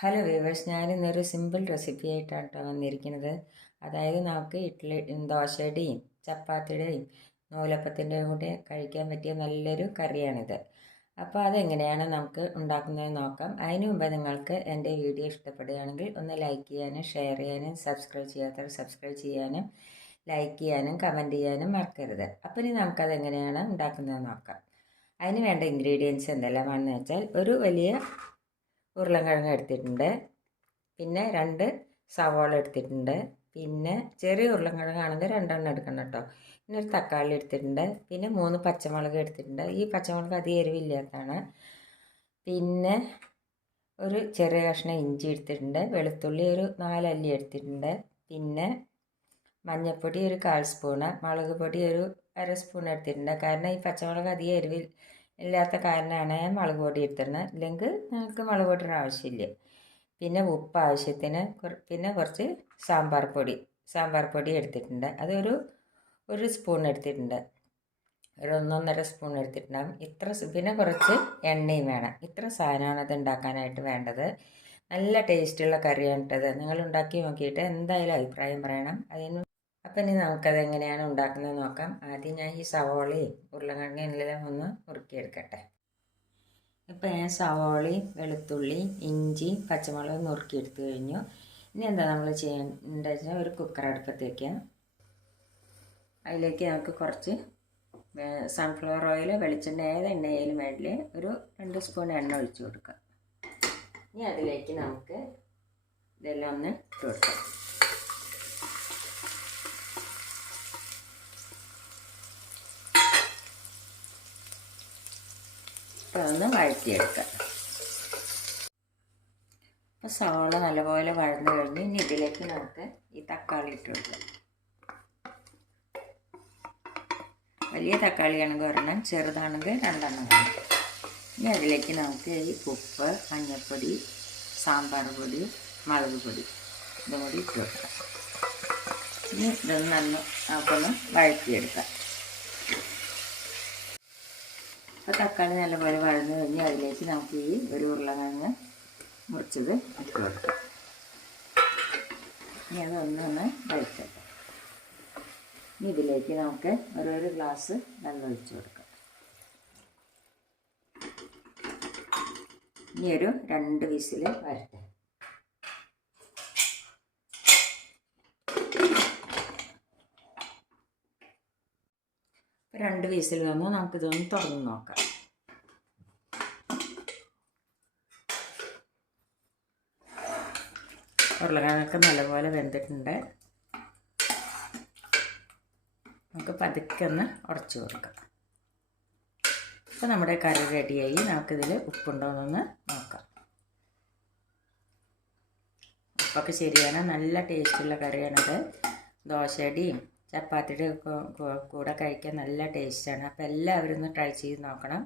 Hello viewers, ഞാനിന്നൊരു simple recipe ആയിട്ടാണ് കേട്ടോ വന്നിരിക്കുന്നത്. അതായത് നമുക്ക് ദോശയുടെയും ചപ്പാത്തിയുടെയും നൂലപ്പത്തിൻ്റെയും കൂടെ കഴിക്കാൻ പറ്റിയ നല്ലൊരു കറിയാണിത്. അപ്പോൾ അതെങ്ങനെയാണ് നമുക്ക് ഉണ്ടാക്കുന്നത് നോക്കാം. അതിനു മുമ്പ് നിങ്ങൾക്ക് എൻ്റെ വീഡിയോ ഇഷ്ടപ്പെടുകയാണെങ്കിൽ ഒന്ന് ലൈക്ക് ചെയ്യാനും ഷെയർ ചെയ്യാനും സബ്സ്ക്രൈബ് ചെയ്യാത്തവർ സബ്സ്ക്രൈബ് ചെയ്യാനും ലൈക്ക് ചെയ്യാനും കമൻറ്റ് ചെയ്യാനും മറക്കരുത്. അപ്പോൾ ഇനി നമുക്കതെങ്ങനെയാണ് ഉണ്ടാക്കുന്നത് നോക്കാം. അതിന് വേണ്ട ഇൻഗ്രീഡിയൻസ് എന്തെല്ലാമാണെന്ന് വെച്ചാൽ ഒരു വലിയ ഉരുളൻകിഴങ്ങ് എടുത്തിട്ടുണ്ട്, പിന്നെ 2 സവാള എടുത്തിട്ടുണ്ട്, പിന്നെ ചെറിയ ഉരുളൻകിഴങ്ങാണെങ്കിൽ 2 എടുക്കണം കേട്ടോ. പിന്നെ ഒരു തക്കാളി എടുത്തിട്ടുണ്ട്, പിന്നെ 3 പച്ചമുളക് എടുത്തിട്ടുണ്ട്. ഈ പച്ചമുളക് അധികം എരിവില്ലാത്തതാണ്. പിന്നെ ഒരു ചെറിയ കഷ്ണം ഇഞ്ചി എടുത്തിട്ടുണ്ട്, വെളുത്തുള്ളി ഒരു 4 അല്ലി എടുത്തിട്ടുണ്ട്, പിന്നെ മഞ്ഞൾപ്പൊടി ഒരു 1/4 സ്പൂണ്, മുളക് പൊടി ഒരു 1/2 സ്പൂൺ എടുത്തിട്ടുണ്ട്. കാരണം ഈ പച്ചമുളക് അധികം എരിവിൽ ഇല്ലാത്ത കാരണമാണ് ഞാൻ മുളക് പൊടി എടുത്തിരുന്നത്. ഇല്ലെങ്കിൽ നിങ്ങൾക്ക് മുളക് പൊടിയുടെ ആവശ്യമില്ല. പിന്നെ ഉപ്പ് ആവശ്യത്തിന്, പിന്നെ കുറച്ച് സാമ്പാർ പൊടി എടുത്തിട്ടുണ്ട്. അതൊരു 1 സ്പൂൺ എടുത്തിട്ടുണ്ട്, ഒരു 1.5 സ്പൂൺ എടുത്തിട്ടുണ്ടാകും. പിന്നെ കുറച്ച് എണ്ണയും വേണം. ഇത്ര സാധനമാണ് അത് ഉണ്ടാക്കാനായിട്ട് വേണ്ടത്. നല്ല ടേസ്റ്റുള്ള കറിയാണ് ഇട്ടത്. നിങ്ങൾ ഉണ്ടാക്കി നോക്കിയിട്ട് എന്തായാലും അഭിപ്രായം പറയണം. അപ്പം ഇനി നമുക്കത് എങ്ങനെയാണ് ഉണ്ടാക്കുന്നത് നോക്കാം. ആദ്യം ഞാൻ ഈ സവോളയും ഉരുളക്കിഴങ്ങയും എല്ലാം ഒന്ന് നുറുക്കിയെടുക്കട്ടെ. ഇപ്പം ഞാൻ സവോളയും വെളുത്തുള്ളി ഇഞ്ചി പച്ചമുളക് നുറുക്കിയെടുത്ത് കഴിഞ്ഞു. ഇനി എന്താ നമ്മൾ ചെയ്യേണ്ടത് വെച്ചാൽ ഒരു കുക്കർ അടുപ്പത്ത് വയ്ക്കാം. അതിലേക്ക് നമുക്ക് കുറച്ച് സൺഫ്ലവർ ഓയിൽ, വെളിച്ചെണ്ണ, ഏത് എണ്ണയായാലും വേണ്ടിൽ ഒരു 2 സ്പൂൺ എണ്ണ ഒഴിച്ച് കൊടുക്കാം. ഇനി അതിലേക്ക് നമുക്ക് ഇതെല്ലാം ഒന്ന് ഇട്ട് കൊടുക്കാം. ഒന്ന് വഴറ്റിയെടുക്കാം. അപ്പോൾ സവാള നല്ലപോലെ വഴന്നു കഴിഞ്ഞ് ഇനി ഇതിലേക്ക് നമുക്ക് ഈ തക്കാളി ഇട്ട് കൊടുക്കാം. വലിയ തക്കാളിയാണെങ്കിൽ ഒരെണ്ണം, ചെറുതാണെങ്കിൽ 2 വേണം. ഇനി അതിലേക്ക് നമുക്ക് ഈ ഉപ്പ്, മഞ്ഞൾപ്പൊടി, സാമ്പാർ പൊടി, മുളക് പൊടി ഇതും കൂടി ഇട്ട് കൊടുക്കാം. ഇനി ഇതൊന്ന് നമുക്കൊന്ന് വഴറ്റിയെടുക്കാം. അപ്പോൾ തക്കാളി നല്ലപോലെ വഴന്നു കഴിഞ്ഞ് അതിലേക്ക് നമുക്ക് ഈ ഒരു ഉരുളക്കിഴങ്ങ് മുറിച്ചത് ഇട്ട് കൊടുക്കാം. ഇനി അതൊന്നൊന്ന് വഴറ്റട്ടെ. ഇനി ഇതിലേക്ക് നമുക്ക് ഒരു ഗ്ലാസ് വെള്ളം ഒഴിച്ച് കൊടുക്കാം. ഇനി ഒരു 2 വിസിൽ വരട്ടെ. രണ്ട് വിസിൽ വന്ന് നമുക്കിതൊന്ന് തുറന്ന് നോക്കാം. ഉരുളക്കിഴങ്ങൊക്കെ നല്ലപോലെ വെന്തിട്ടുണ്ട്. നമുക്ക് പതുക്കെ ഒന്ന് ഉടച്ച് കൊടുക്കാം. അപ്പോൾ നമ്മുടെ കറി റെഡിയായി. നമുക്കിതിൽ ഉപ്പുണ്ടോയെന്നൊന്ന് നോക്കാം. ഉപ്പൊക്കെ ശരിയാണ്. നല്ല ടേസ്റ്റുള്ള കറിയാണിത്. ദോശയുടെയും ചപ്പാത്തിയുടെ കൂടെ കഴിക്കാൻ നല്ല ടേസ്റ്റാണ്. അപ്പോൾ എല്ലാവരും ഒന്ന് ട്രൈ ചെയ്ത് നോക്കണം.